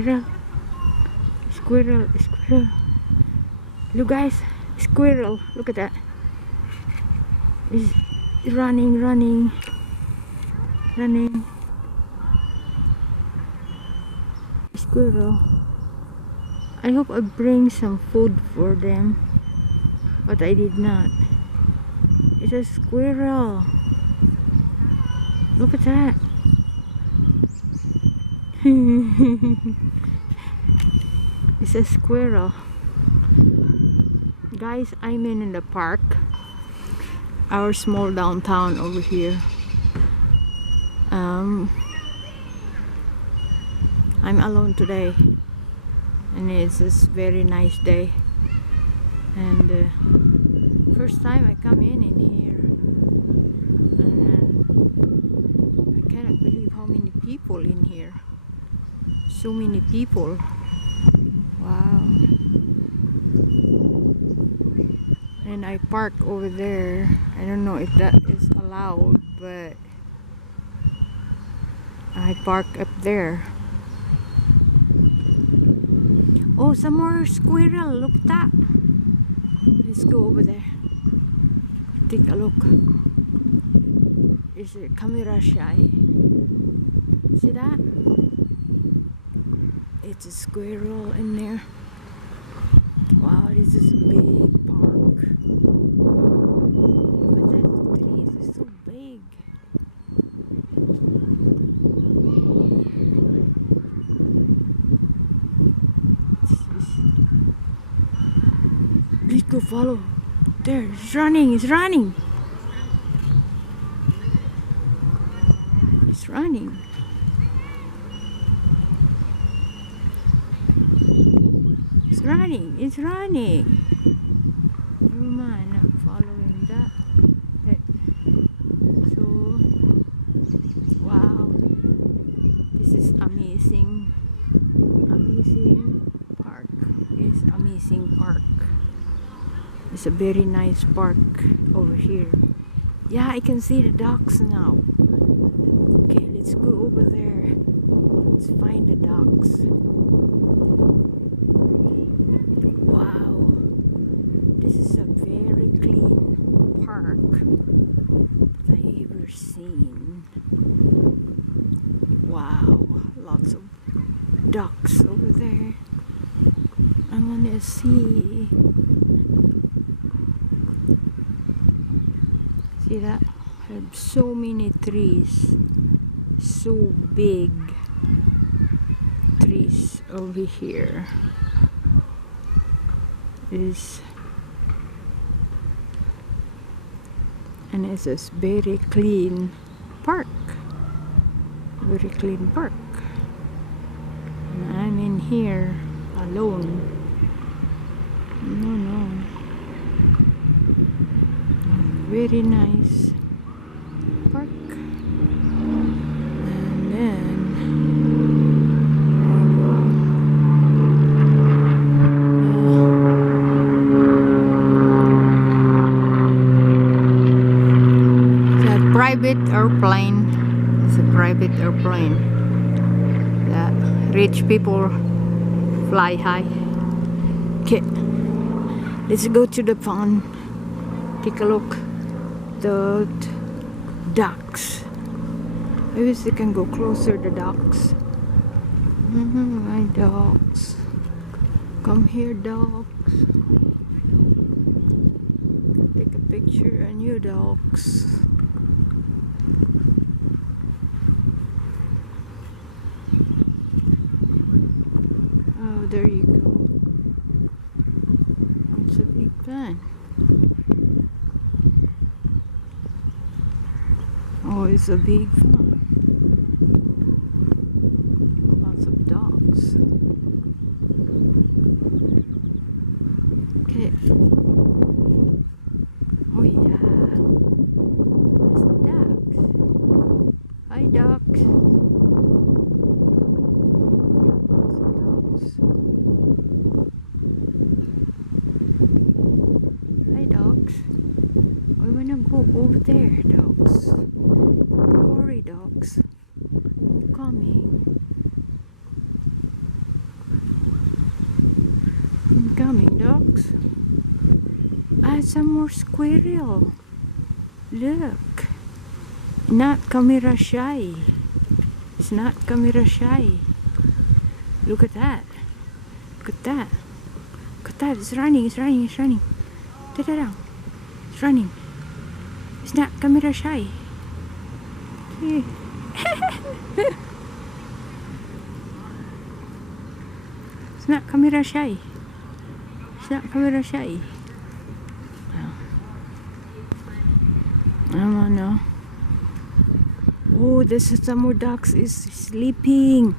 Squirrel, squirrel, squirrel. Look, guys, squirrel. Look at that. He's running, running, running. Squirrel. I hope I bring some food for them, but I did not. It's a squirrel. Look at that. It's a squirrel. Guys, I'm in the park, our small downtown over here. I'm alone today, and it's a very nice day, and first time I come in here, and I cannot believe how many people in here. So many people. Wow. And I park over there. I don't know if that is allowed, but I park up there. Oh, some more squirrel. Look at that. Let's go over there. Take a look. Is it camera shy? See that? It's a squirrel in there. Wow, this is a big park. Look at that, the trees are so big. Let's go follow. There, it's running, it's running. It's running. It's running, it's running. Never mind, I'm following that. Okay. So, wow, this is amazing. Amazing park. It's amazing park. It's a very nice park over here. Yeah, I can see the ducks now. Okay, let's go over there. Let's find the ducks. Wow, this is a very clean park that I ever seen. Wow, lots of ducks over there. I want to see. See that? I have so many trees, so big trees over here. And it's a very clean park. Very clean park. And I'm in here alone. No. Very nice park. And then private airplane. It's a private airplane that rich people fly high. Okay, let's go to the pond. Take a look. The ducks. I wish they can go closer. The ducks. My dogs. Come here, dogs. Take a picture of you dogs. There you go. It's a big fan. Oh, it's a big fan. Lots of dogs. Okay. Oh yeah. There's the ducks. Hi ducks. Hi dogs. We wanna go over there, dogs. Don't worry. some more squirrel. Look. Not camera shy. It's not camera shy. Look at that. Look at that. Look at that. It's running. It's running. It's running. Da-da-da. It's running. It's not camera shy. See? It's not camera shy. It's not camera shy. I don't know. Oh, there's some more ducks is sleeping.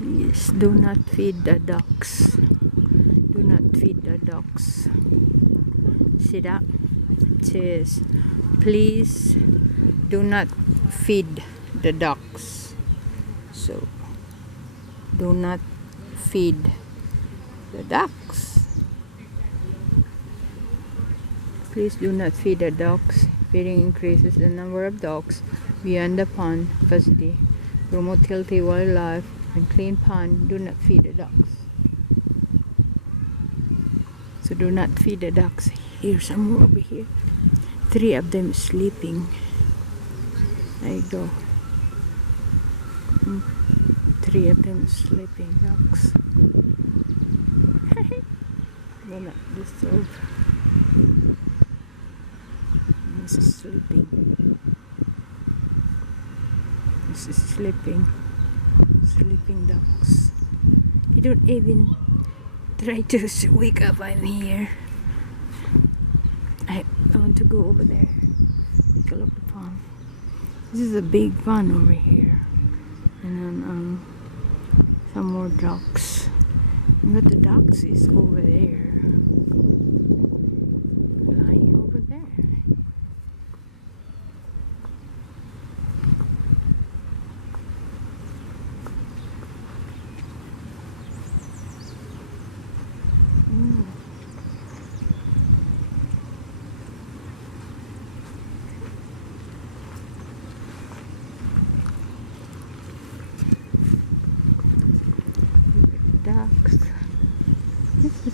Yes, do not feed the ducks. Do not feed the ducks. See that? It says, please do not feed the ducks. So, do not feed the ducks. Please do not feed the ducks. Feeding increases the number of dogs beyond the pond capacity. Promote healthy wildlife and clean pond. Do not feed the ducks. So do not feed the ducks. Here's some more over here. 3 of them sleeping. There you go. 3 of them sleeping ducks. Do not disturb. This is sleeping. This is sleeping. Sleeping ducks. You don't even try to wake up. I'm here. I want to go over there. Take a look at the pond. This is a big pond over here. And then some more ducks. But the ducks is over there. Lying over there.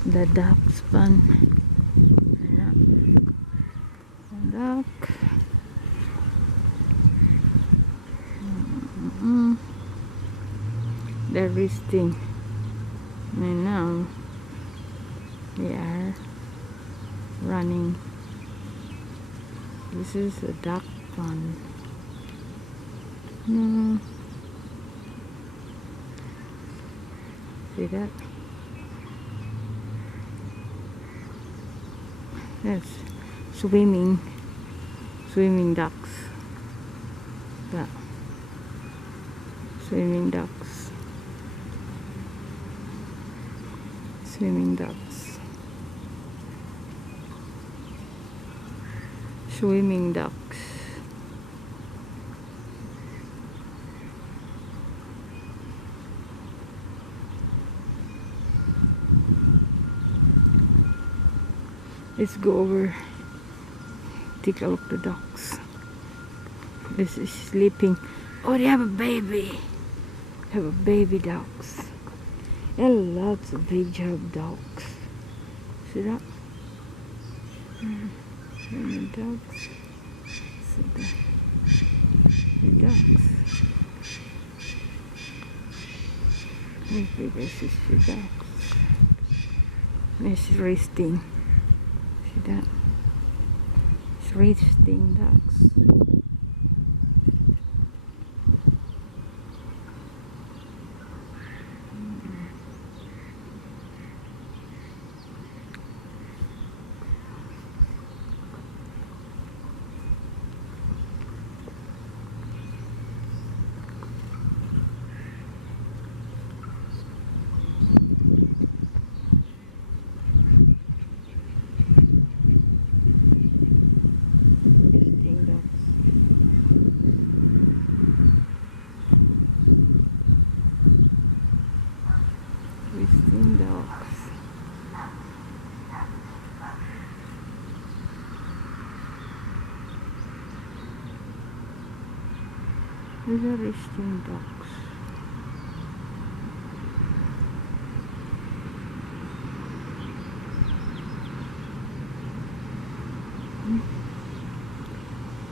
The duck's pond. Duck. They're resting. And now they are running. This is a duck pond. See that? Yes, swimming ducks. Yeah. Swimming ducks. Swimming ducks. Swimming ducks. Let's go over, take a look at the ducks. This is sleeping. Oh, they have a baby. They have a baby ducks. And lots of big job ducks. See that? And the ducks. Ducks. Maybe this is the ducks. It's resting. See that? It's resting ducks. These are resting ducks.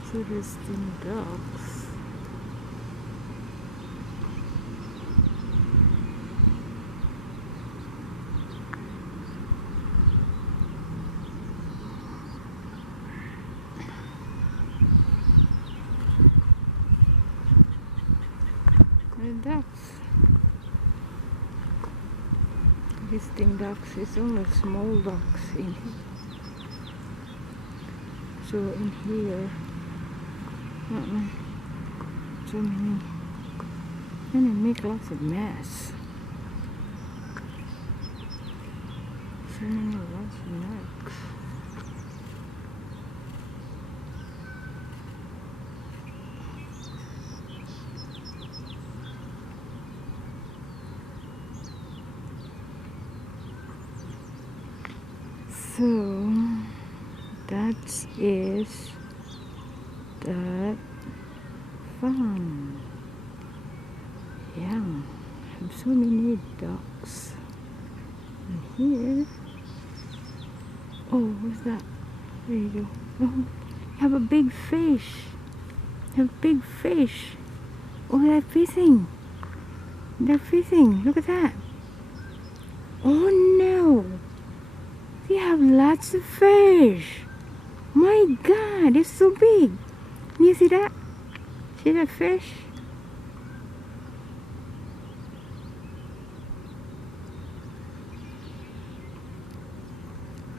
These are resting ducks. Resting ducks is only small ducks in here. So in here, so many, and it make lots of mess. So many lots of ducks. So that is the farm. Yeah, have so many ducks. And here, oh, what's that? There you go. Oh, have a big fish. Have big fish. Oh, they're fishing. They're fishing. Look at that. Oh no. They have lots of fish. My God, it's so big. You see that? See that fish?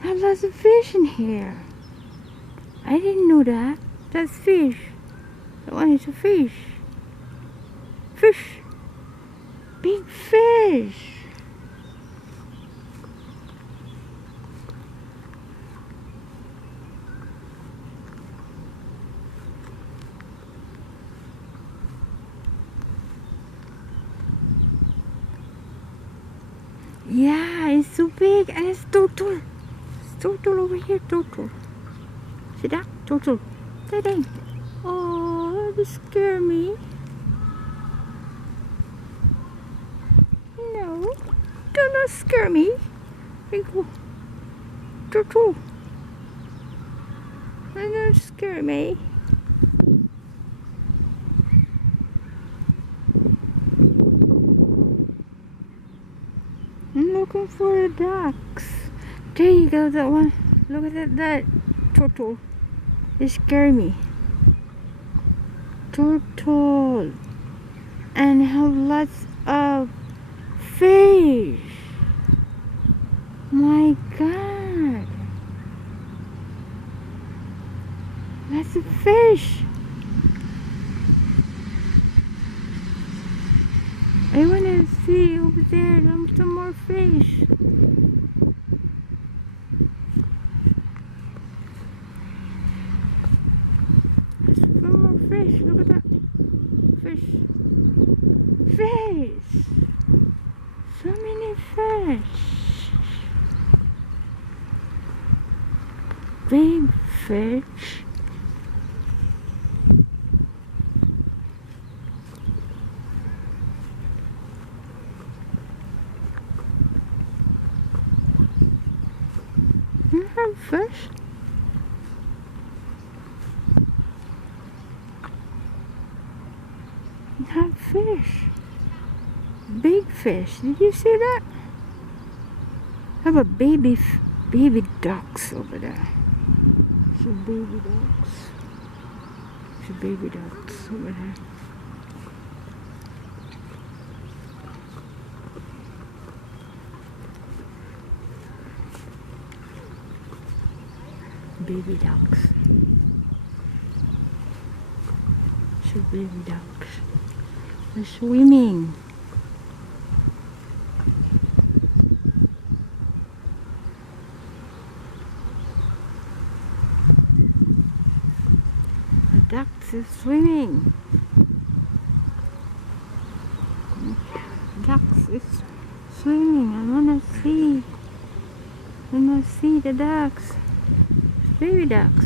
I have lots of fish in here. I didn't know that. That's fish. That one is a fish. Fish. Big fish. Yeah, it's so big, and it's turtle. It's turtle over here, turtle. See that? Turtle. There. Oh, they scare me. No, do not scare me. There you go. Turtle. Do not scare me. I'm looking for the ducks. There you go, that one. Look at that turtle. It scared me. Turtle. And have lots of fish. My God. Lots of fish. I want to see over there some more fish. There's some more fish. Look at that. Fish. Fish. So many fish. Big fish. Fish. Have fish. Big fish. Did you see that? Have a baby ducks over there. Some baby ducks. Some baby ducks over there. Baby ducks. So baby ducks. They're swimming. The ducks are swimming. Ducks is swimming. I wanna see the ducks. Baby ducks.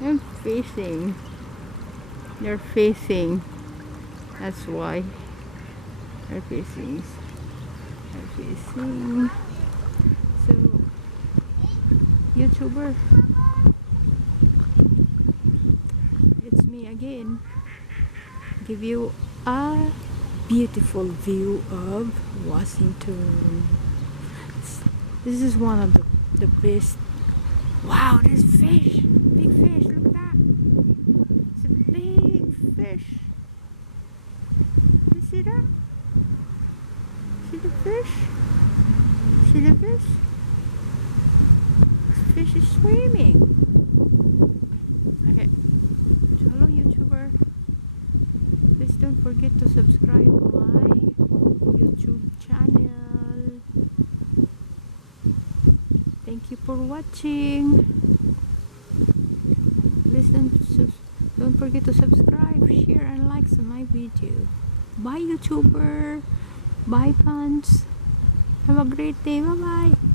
I'm fishing. They're fishing. That's why they're fishing. They're fishing. So, YouTuber, it's me again. Give you a beautiful view of Washington. This is one of the best. Wow, there's fish! Big fish, look at that! It's a big fish. You see that? See the fish? See the fish? This fish is swimming. Okay, hello YouTuber. Please don't forget to subscribe my YouTube channel. Thank you for watching. Please don't forget to subscribe, share, and like my video. Bye YouTuber. Bye fans. Have a great day. Bye bye.